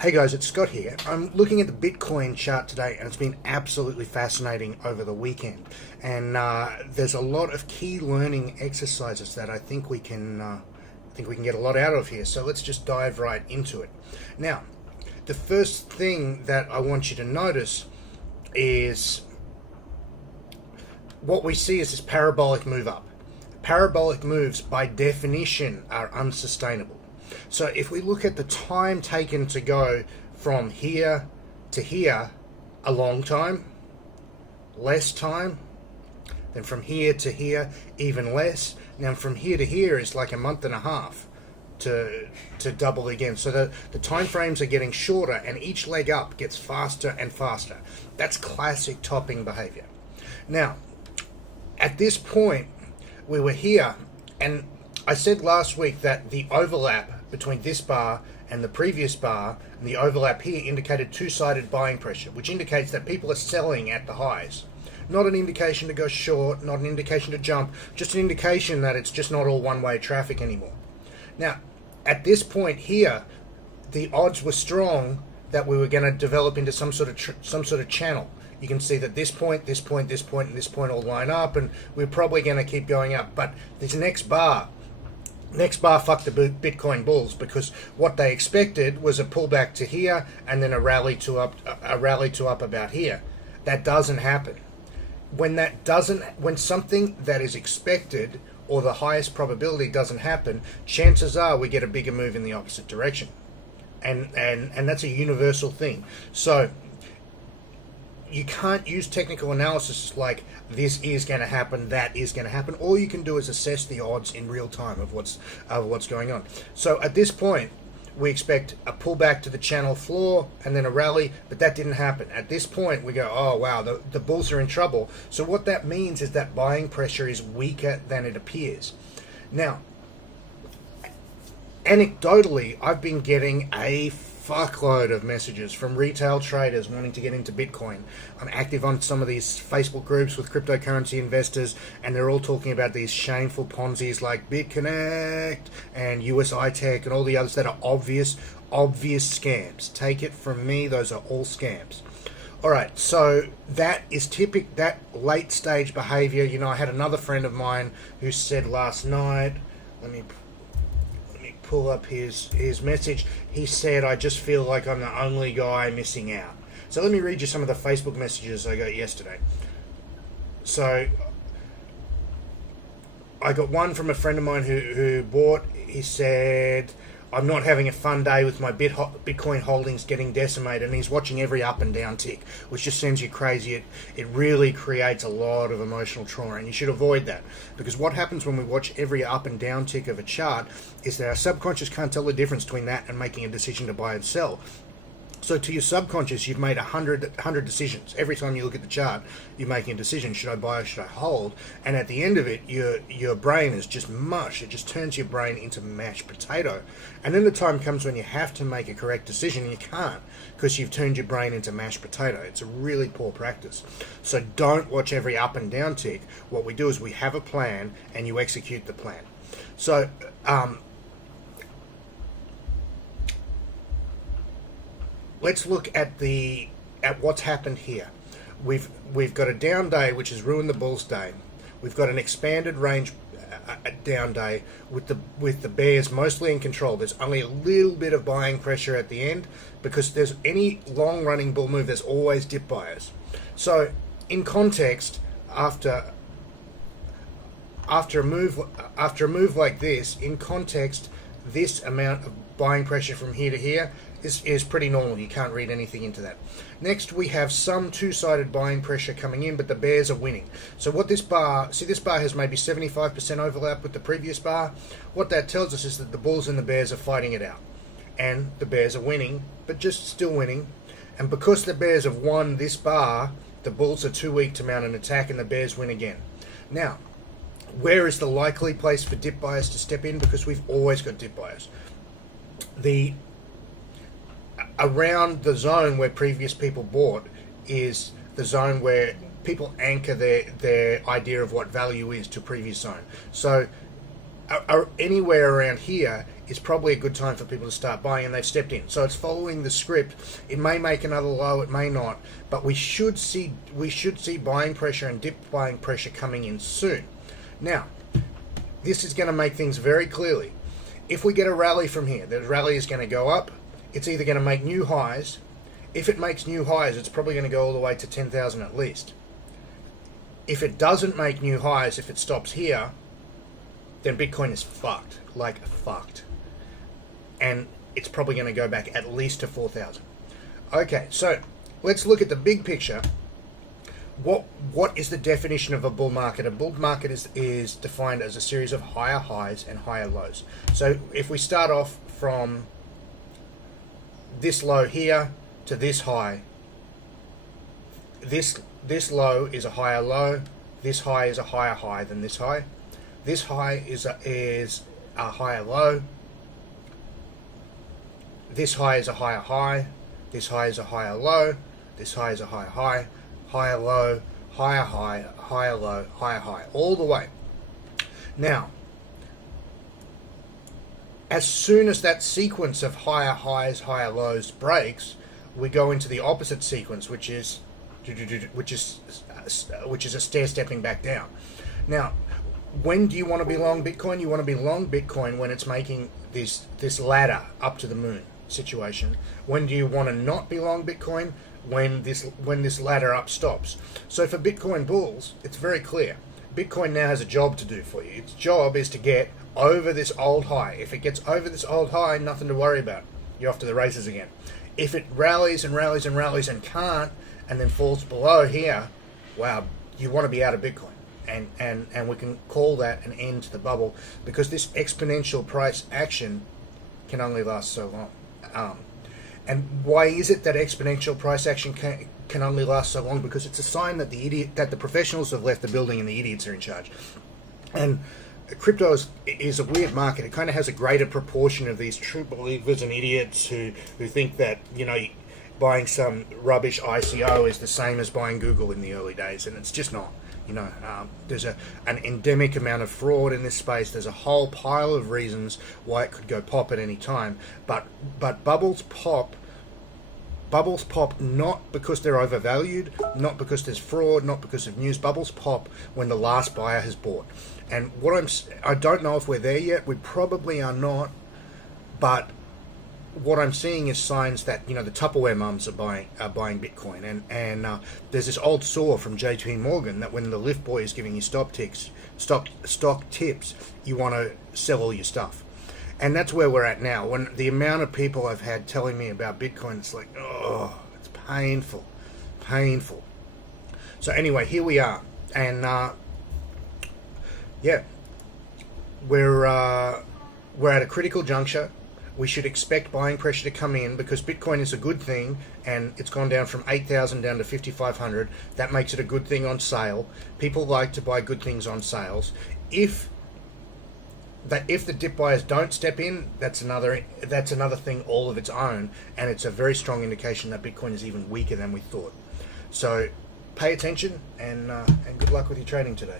Hey guys, it's Scott here. I'm looking at the Bitcoin chart today, and it's been absolutely fascinating over the weekend. And there's a lot of key learning exercises that I think we can get a lot out of here. So let's just dive right into it. Now, the first thing that I want you to notice is what we see is this parabolic move up. Parabolic moves, by definition, are unsustainable. So if we look at the time taken to go from here to here, a long time, less time, then from here to here, even less. Now from here to here is like a month and a half to double again. So the time frames are getting shorter, and each leg up gets faster and faster. That's classic topping behavior. Now, at this point, we were here, and I said last week that the overlap between this bar and the previous bar, and the overlap here, indicated two-sided buying pressure, which indicates that people are selling at the highs. Not an indication to go short, not an indication to jump, just an indication that it's just not all one-way traffic anymore. Now, at this point here, the odds were strong that we were going to develop into some sort of channel. You can see that this point, and this point all line up, and we're probably going to keep going up. But this next bar fucked the Bitcoin bulls, because what they expected was a pullback to here and then a rally to up about here. That doesn't happen. When something that is expected or the highest probability doesn't happen, chances are we get a bigger move in the opposite direction. And that's a universal thing. So you can't use technical analysis like this is going to happen, that is going to happen. All you can do is assess the odds in real time of what's going on. So at this point, we expect a pullback to the channel floor and then a rally, but that didn't happen. At this point, we go, oh wow, the bulls are in trouble. So what that means is that buying pressure is weaker than it appears. Now, anecdotally, I've been getting a fuckload of messages from retail traders wanting to get into Bitcoin. I'm active on some of these Facebook groups with cryptocurrency investors, and they're all talking about these shameful Ponzi's like BitConnect and USI Tech and all the others that are obvious scams. Take it from me, those are all scams. All right, so that is that late stage behavior. You know, I had another friend of mine who said last night, let me pull up his message. He said, I just feel like I'm the only guy missing out. So let me read you some of the Facebook messages I got yesterday. So I got one from a friend of mine who bought. He said, I'm not having a fun day with my Bitcoin holdings getting decimated, and he's watching every up and down tick, which just sends you crazy. It really creates a lot of emotional trauma, and you should avoid that, because what happens when we watch every up and down tick of a chart is that our subconscious can't tell the difference between that and making a decision to buy and sell. So to your subconscious, you've made 100 decisions. Every time you look at the chart, you're making a decision. Should I buy or should I hold? And at the end of it, your brain is just mush. It just turns your brain into mashed potato. And then the time comes when you have to make a correct decision, and you can't, because you've turned your brain into mashed potato. It's a really poor practice. So don't watch every up and down tick. What we do is we have a plan, and you execute the plan. So let's look at what's happened here. We've got a down day, which has ruined the bulls' day. We've got an expanded range down day with the bears mostly in control. There's only a little bit of buying pressure at the end, because there's any long running bull move, there's always dip buyers. So in context, after a move like this, in context, this amount of buying pressure from here to here is pretty normal. You can't read anything into that. Next, we have some two-sided buying pressure coming in, but the bears are winning. So what this bar has maybe 75% overlap with the previous bar. What that tells us is that the bulls and the bears are fighting it out, and the bears are winning, but just still winning. And because the bears have won this bar, the bulls are too weak to mount an attack, and the bears win again. Now, where is the likely place for dip buyers to step in? Because we've always got dip buyers. Around the zone where previous people bought is the zone where people anchor their idea of what value is to previous zone. So anywhere around here is probably a good time for people to start buying, and they've stepped in. So it's following the script. It may make another low, it may not, but we should see buying pressure and dip buying pressure coming in soon. Now, this is going to make things very clearly. If we get a rally from here, the rally is going to go up. It's either going to make new highs. If it makes new highs, it's probably going to go all the way to 10,000 at least. If it doesn't make new highs, if it stops here, then Bitcoin is fucked, like fucked. And it's probably going to go back at least to 4,000. Okay, so let's look at the big picture. What is the definition of a bull market? A bull market is defined as a series of higher highs and higher lows. So if we start off from this low here to this high, this low is a higher low, this high is a higher high than this high, this high is a higher low, this high is a higher high, this high is a higher low, this high is a higher high, higher low, higher high, higher low, higher high, all the way. Now, as soon as that sequence of higher highs, higher lows breaks, we go into the opposite sequence, which is a stair-stepping back down. Now, when do you want to be long Bitcoin? You want to be long Bitcoin when it's making this ladder up to the moon situation. When do you want to not be long Bitcoin? When this ladder up stops. So for Bitcoin bulls, it's very clear. Bitcoin now has a job to do for you. Its job is to get over this old high. If it gets over this old high, nothing to worry about. You're off to the races again. If it rallies and rallies and rallies and can't, and then falls below here, wow, you want to be out of Bitcoin. And we can call that an end to the bubble, because this exponential price action can only last so long. And why is it that exponential price action can only last so long? Because it's a sign that the professionals have left the building and the idiots are in charge. And crypto is a weird market. It kind of has a greater proportion of these true believers and idiots who think that, buying some rubbish ICO is the same as buying Google in the early days, and it's just not. There's an endemic amount of fraud in this space. There's a whole pile of reasons why it could go pop at any time. But bubbles pop not because they're overvalued, not because there's fraud, not because of news. Bubbles pop when the last buyer has bought. And I don't know if we're there yet. We probably are not. But what I'm seeing is signs that the Tupperware mums are buying Bitcoin, and there's this old saw from JP Morgan that when the lift boy is giving you stock tips, you want to sell all your stuff, and that's where we're at now. When the amount of people I've had telling me about Bitcoin, it's like, oh, it's painful. So anyway, here we are, and we're at a critical juncture. We should expect buying pressure to come in because Bitcoin is a good thing, and it's gone down from 8,000 down to 5,500. That makes it a good thing on sale. People like to buy good things on sales. If the dip buyers don't step in, that's another thing all of its own, and it's a very strong indication that Bitcoin is even weaker than we thought. So pay attention, and good luck with your trading today.